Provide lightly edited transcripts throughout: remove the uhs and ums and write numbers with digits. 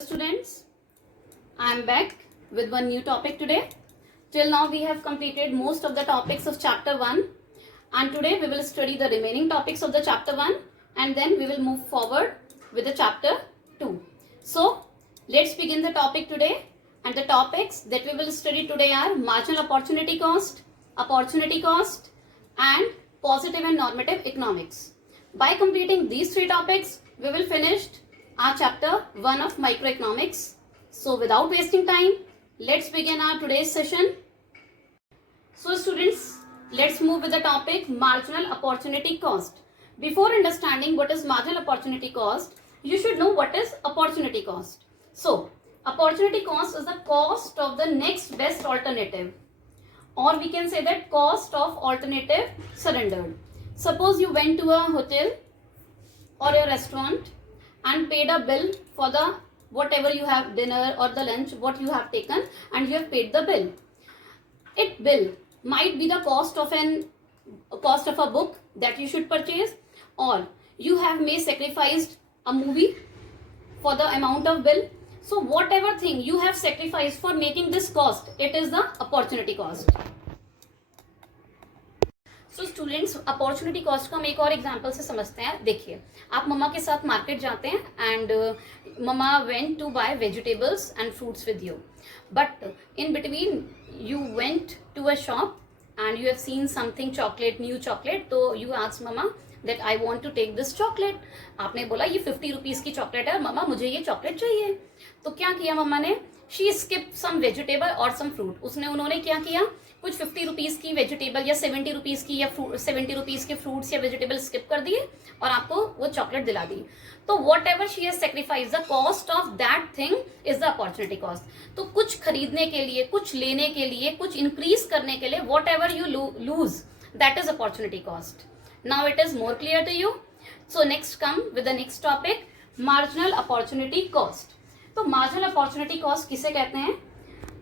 Students, I am back with one new topic today. Till now we have completed most of the topics of chapter 1 and today we will study the remaining topics of the chapter 1 and then we will move forward with the chapter 2. So let's begin the topic today, and the topics that we will study today are marginal opportunity cost, and positive and normative economics. By completing these three topics, we will finish our chapter 1 of microeconomics. So without wasting time, let's begin our today's session. So students, let's move with the topic marginal opportunity cost. Before understanding what is marginal opportunity cost, you should know what is opportunity cost. So opportunity cost is the cost of the next best alternative, or we can say that cost of alternative surrendered. Suppose you went to a hotel or a restaurant and paid a bill for the whatever you have, dinner or the lunch, what you have taken, and you have paid the bill. It bill might be the cost of a book that you should purchase, or you have may sacrificed a movie for the amount of bill. So whatever thing you have sacrificed for making this cost, it is the opportunity cost. So students, opportunity cost को हम एक और example से समझते हैं. देखिए, आप मम्मा के साथ मार्केट जाते हैं and mamma went to buy vegetables and fruits with you, but in between you went to a shop and you have seen something chocolate, new chocolate, तो you ask mamma that I want to take this chocolate. आपने बोला ये 50 rupees की chocolate है, मम्मा मुझे ये chocolate चाहिए. तो क्या किया मम्मा ने? शी स्किप सम वेजिटेबल और सम फ्रूट. उन्होंने क्या किया? कुछ 50 रुपीज़ की वेजिटेबल या 70 रुपीज़ की या 70 रुपीज़ के फ्रूट्स या वेजिटेबल स्किप कर दिए और आपको वो चॉकलेट दिला दी. तो what ever she has sacrifice, the cost of that thing is the opportunity cost. तो कुछ खरीदने के लिए, कुछ लेने के लिए, कुछ इंक्रीज करने के लिए, whatever you lose, that is opportunity cost. Now it is more clear to you. So next come with the next topic, marginal opportunity cost. तो मार्जिनल अपॉर्चुनिटी कॉस्ट किसे कहते हैं?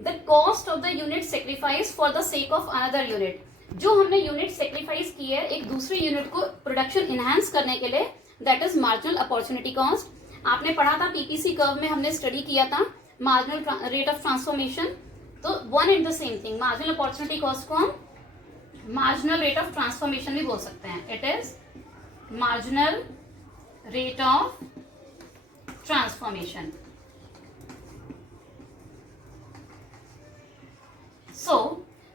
The cost of the unit sacrifice for the sake of another unit. जो हमने unit sacrifice की है एक दूसरे यूनिट को प्रोडक्शन इनहांस करने के लिए, that is marginal opportunity cost. आपने पढ़ा था पीपीसी कर्व में, हमने स्टडी किया था मार्जिनल रेट ऑफ ट्रांसफॉर्मेशन. तो one and the same thing, marginal opportunity cost को हम मार्जिनल रेट ऑफ ट्रांसफॉर्मेशन भी बोल सकते हैं. It is marginal rate of transformation. So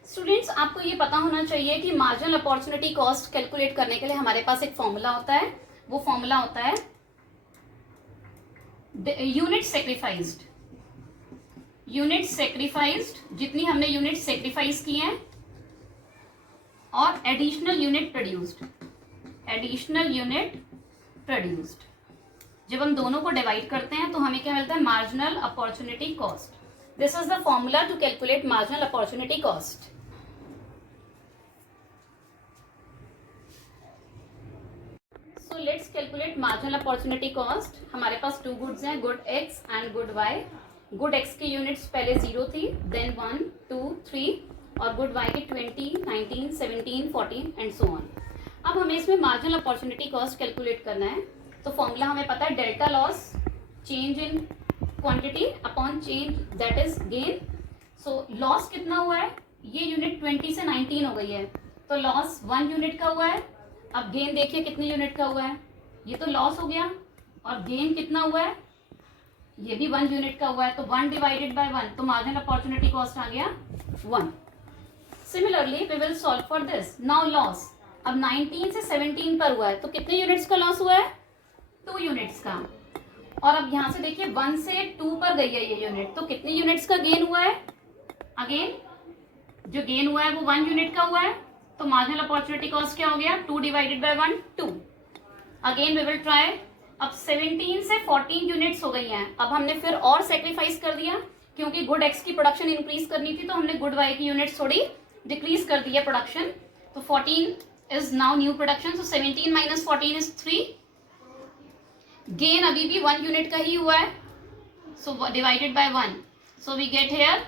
students, आपको ये पता होना चाहिए कि मार्जिनल अपॉर्चुनिटी कॉस्ट कैलकुलेट करने के लिए हमारे पास एक फॉर्मूला होता है. वो फॉर्मूला होता है यूनिट सेक्रीफाइज्ड. यूनिट सेक्रीफाइज्ड, जितनी हमने यूनिट सेक्रीफाइस की हैं, और additional unit produced. Additional unit produced, जब हम दोनों को डिवाइड करते हैं तो हमें क्या मिलता है? Marginal opportunity cost. This is the formula to calculate marginal opportunity cost. So let's calculate marginal opportunity cost. हमारे पास two goods हैं, good X and good Y. good X की यूनिट्स पहले 0 थी, then 1, 2, 3, और good Y की 20, 19, 17, 14 and so on. अब हमें इसमें marginal opportunity cost calculate करना है. तो फॉर्मूला हमें पता है, delta loss, change in quantity upon change, that is gain. So loss कितना हुआ है? ये यूनिट 20 से 19 हो गई है, तो लॉस 1 यूनिट का हुआ है. अब गेन देखिए कितने यूनिट का हुआ है. ये तो लॉस हो गया, और गेन कितना हुआ है? ये भी 1 यूनिट का हुआ है. तो 1 डिवाइडेड बाय 1, तो मार्जिनल अपॉर्चुनिटी कॉस्ट आ गया 1. Similarly we will solve for this. Now loss अब 19 से 17 पर हुआ है, तो कितने यूनिट्स का लॉस हुआ है? 2 यूनिट्स का. और अब यहां से देखिए 1 से 2 पर गई है ये यूनिट, तो कितने यूनिट्स का गेन हुआ है? अगेन जो गेन हुआ है वो 1 यूनिट का हुआ है. तो मार्जिनल अपॉर्चुनिटी कॉस्ट क्या हो गया? 2 divided by 1, 2. Again we will try. अब 17 से 14 यूनिट्स हो गई हैं. अब हमने फिर और सेक्रीफाइस कर दिया, क्योंकि गुड एक्स की प्रोडक्शन इंक्रीज करनी थी, तो हमने गुड वाई की यूनिट्स थोड़ी डिक्रीज कर दी है प्रोडक्शन. तो 14 is now new production. So 17 minus 14 is 3. Gain अभी भी 1 यूनिट का ही हुआ है, so divided by 1, so we get here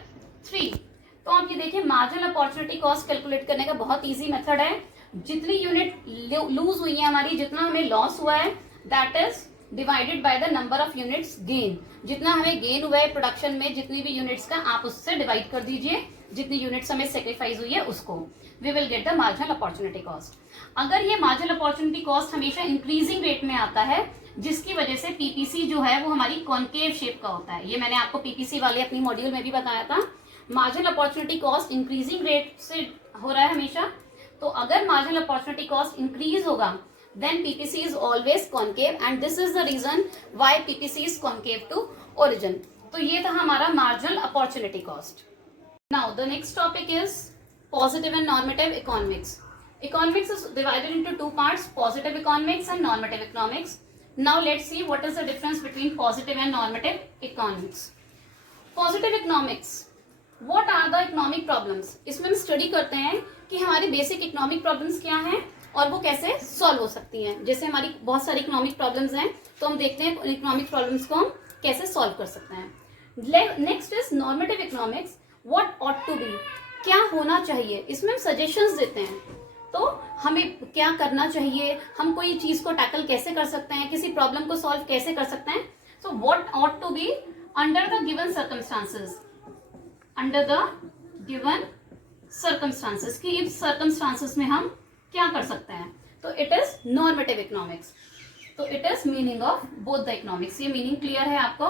3. तो आप ये देखिए, मार्जिनल अपॉर्चुनिटी कॉस्ट कैलकुलेट करने का बहुत इजी मेथड है. जितनी यूनिट लूज हुई है हमारी, जितना हमें लॉस हुआ है, that is divided by the number of units gain. जितना हमें गेन हुआ है प्रोडक्शन में, जितनी भी यूनिट्स का, आप उससे डिवाइड कर दीजिए जितनी यूनिट्स हमें सेक्रीफाइस हुई है उसको। We will get the marginal opportunity cost. अगर ये मार्जिनल अपॉर्चुनिटी कॉस्ट हमेशा इंक्रीजिंग रेट में आता है, जिसकी वजह से पीपीसी जो है वो हमारी कॉन्केव शेप का होता है। ये मैंने आपको पीपीसी वाले अपनी मॉड्यूल में भी बताया था। Marginal opportunity cost increasing rate से हो रहा है हमेशा। तो अगर मार्जिनल अपॉर्चुनिटी कॉस्ट इंक्रीज होगा, then PPC is always concave and this is the reason why PPC is concave to origin। तो ये था हमारा marginal opportunity cost। Now the next topic is positive and normative economics। Economics is divided into two parts, positive economics and normative economics। Now let's see what is the difference between positive and normative economics। Positive economics, what are the economic problems? इसमें हम study करते हैं कि हमारी basic economic problems क्या हैं और वो कैसे सॉल्व हो सकती हैं। जैसे हमारी बहुत सारी इकोनॉमिक प्रॉब्लम्स हैं, तो हम देखते हैं इकोनॉमिक प्रॉब्लम्स को हम कैसे सॉल्व कर सकते हैं। Next is normative economics, what ought to be, क्या होना चाहिए। इसमें हम सजेशंस देते हैं, तो हमें क्या करना चाहिए, हम कोई चीज को टैकल कैसे कर सकते हैं, किसी प्रॉब्लम को सॉल्व कैसे कर सकते हैं। So what ought to be under the given circumstances, under the given circumstances, कि इस सर्कमस्टांसेस में हम क्या कर सकते हैं। तो इट इज नॉर्मेटिव इकोनॉमिक्स। तो it is meaning of both the economics. ये मीनिंग क्लियर है आपको।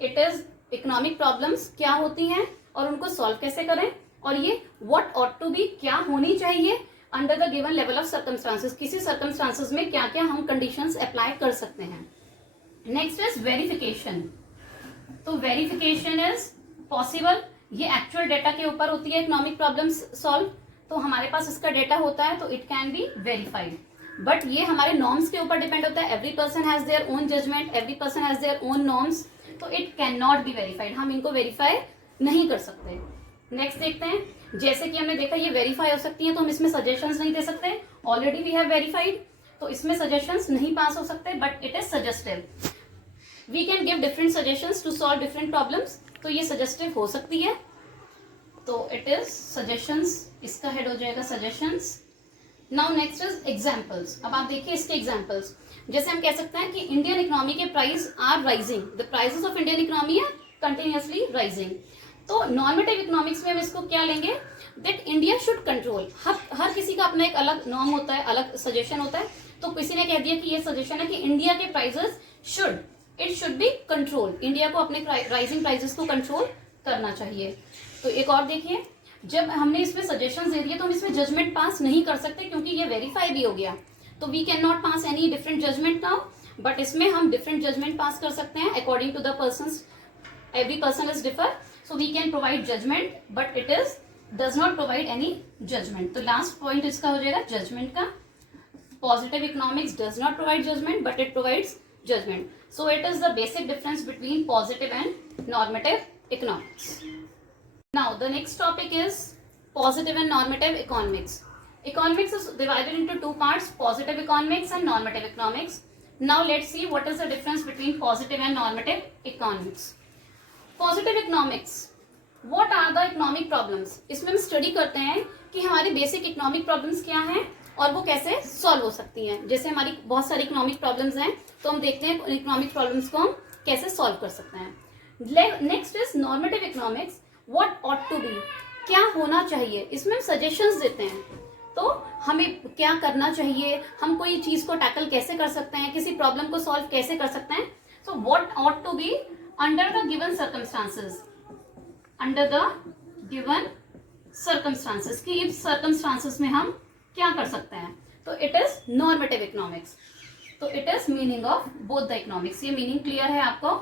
इट इज इकोनॉमिक प्रॉब्लम्स क्या होती हैं और उनको सॉल्व कैसे करें, और ये व्हाट ऑट टू बी, क्या होनी चाहिए under the given level of circumstances, किसी सर्कमस्टांसेस में क्या क्या हम कंडीशंस अप्लाई कर सकते हैं। Next is verification. तो वेरिफिकेशन इज पॉसिबल, ये एक्चुअल डेटा के ऊपर होती है इकोनॉमिक प्रॉब्लम्स सॉल्व। तो हमारे पास इसका डेटा होता है तो it can be verified, but ये हमारे नॉर्म्स के ऊपर डिपेंड होता है। Every person has their own judgement, every person has their own norms, तो it can not be verified, हम इनको वेरीफाई नहीं कर सकते। नेक्स्ट देखते हैं, जैसे कि हमने देखा ये वेरीफाई हो सकती है, तो हम इसमें सजेशंस नहीं दे सकते, ऑलरेडी वी हैव वेरीफाइड, तो इसमें सजेशंस नहीं पास हो सकते, but it is suggestive. We can give different suggestions to solve different problems, तो ये सजेस्टिव हो सकती है। तो इट इज सजेशंस, इसका हेड हो जाएगा suggestions. Now next is examples. अब आप देखिए इसके एग्जांपल्स। जैसे हम कह सकते हैं कि इंडियन इकोनॉमी के price are rising, the prices of Indian economy are continuously rising. तो नॉर्मेटिव इकोनॉमिक्स में हम इसको क्या लेंगे, दैट इंडिया शुड कंट्रोल। हर किसी का अपना एक अलग नॉर्म होता है, अलग सजेशन होता है। तो किसी ने कह दिया कि ये सजेशन है कि इंडिया के prices should be control, India को अपने राइजिंग प्राइसेस को कंट्रोल करना चाहिए। तो एक और देखिए, जब हमने इसमें सजेशंस दे दिए तो हम इसमें जजमेंट पास नहीं कर सकते, क्योंकि ये वेरीफाई भी हो गया। तो we can not pass any different judgement now, but इसमें हम डिफरेंट जजमेंट पास कर सकते हैं according to the persons, every person is differ. So we can provide judgement, but it is does not provide any judgement. तो last point इसका हो जाएगा judgement का। Positive economics does not provide judgement, but it provides judgement. So it is the basic difference between positive and normative economics। Now the next topic is positive and normative economics। Economics is divided into two parts, positive economics and normative economics। Now let's see what is the difference between positive and normative economics। Positive economics, what are the economic problems? इसमें हम study करते हैं कि हमारी basic economic problems क्या हैं और वो कैसे सॉल्व हो सकती हैं। जैसे हमारी बहुत सारी इकोनॉमिक प्रॉब्लम्स हैं, तो हम देखते हैं इकोनॉमिक प्रॉब्लम्स को हम कैसे सॉल्व कर सकते हैं। Next is normative economics, what ought to be, क्या होना चाहिए। इसमें हम सजेशंस देते हैं, तो हमें क्या करना चाहिए, हम कोई चीज को टैकल कैसे कर सकते हैं, किसी प्रॉब्लम को सॉल्व कैसे कर सकते हैं। So what ought to be under the given circumstances, under the given circumstances, कि इस सर्कमस्टांसेस में हम क्या कर सकते हैं। तो इट इज नॉर्मेटिव इकोनॉमिक्स। तो it is meaning of both the economics. ये मीनिंग क्लियर है आपको।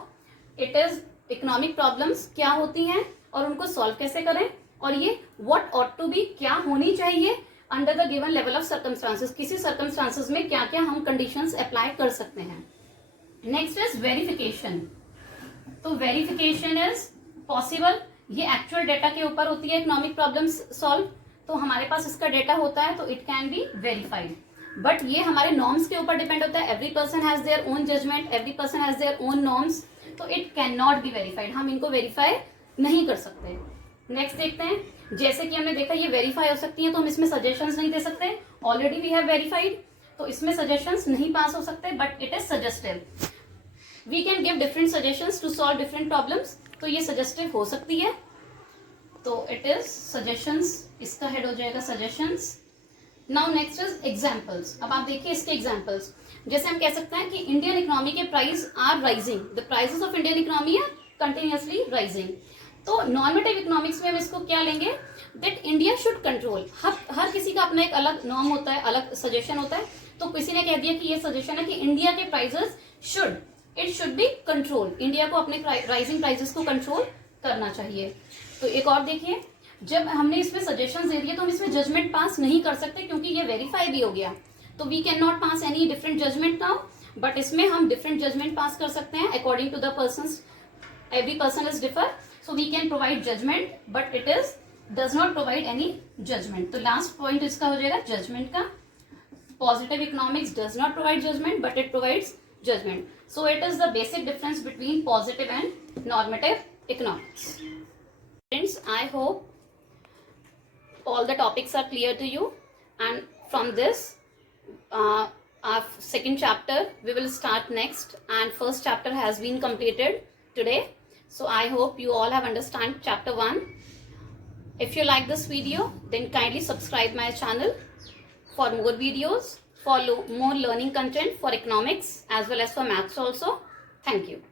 इट इज इकोनॉमिक प्रॉब्लम्स क्या होती हैं और उनको सॉल्व कैसे करें, और ये व्हाट ऑट टू बी, क्या होनी चाहिए under the given level of circumstances, किसी सर्कमस्टांसेस में क्या क्या हम कंडीशंस अप्लाई कर सकते हैं। Next is verification. तो वेरिफिकेशन इज पॉसिबल, ये एक्चुअल डेटा के ऊपर होती है इकोनॉमिक प्रॉब्लम्स सॉल्व। तो हमारे पास इसका डेटा होता है तो it can be verified, but ये हमारे नॉर्म्स के ऊपर डिपेंड होता है। Every person has their own judgement, every person has their own norms, तो it can not be verified, हम इनको वेरीफाई नहीं कर सकते। नेक्स्ट देखते हैं, जैसे कि हमने देखा ये वेरीफाई हो सकती है, तो हम इसमें सजेशंस नहीं दे सकते, ऑलरेडी वी हैव वेरीफाइड, तो इसमें सजेशंस नहीं पास हो सकते, but it is suggestive. We can give different suggestions to solve different problems. तो ये सजेस्टिव हो सकती है. तो इट इज सजेशंस, इसका हेड हो जाएगा suggestions. Now next is examples. अब आप देखिए इसके एग्जाम्पल्स. जैसे हम कह सकते हैं कि इंडियन इकोनॉमी के price are rising, the prices of Indian economy are continuously rising. तो नॉर्मेटिव इकोनॉमिक्स में हम इसको क्या लेंगे, दैट इंडिया शुड कंट्रोल. हर किसी का अपना एक अलग नॉर्म होता है, अलग सजेशन होता है. तो किसी ने कह दिया कि ये सजेशन है कि इंडिया के prices should be control. India को अपने राइजिंग प्राइसेस को कंट्रोल करना चाहिए. तो एक और देखिए, जब हमने इसमें सजेशन दे दिए तो हम इसमें जजमेंट पास नहीं कर सकते क्योंकि ये वेरीफाई भी हो गया. तो we can not pass any different judgement now, but इसमें हम डिफरेंट जजमेंट पास कर सकते हैं according to the person. Every person is differ, so we can provide judgment but it is does not provide any judgment. तो last point इसका हो जाएगा judgement का. Positive economics does not provide judgment but it provides judgment. So it is the basic difference between positive and normative economics. Friends, I hope all the topics are clear to you, and from this our second chapter we will start next, and first chapter has been completed today. So I hope you all have understand chapter 1. If you like this video, then kindly subscribe my channel for more videos, for more learning content for economics as well as for maths also. Thank you.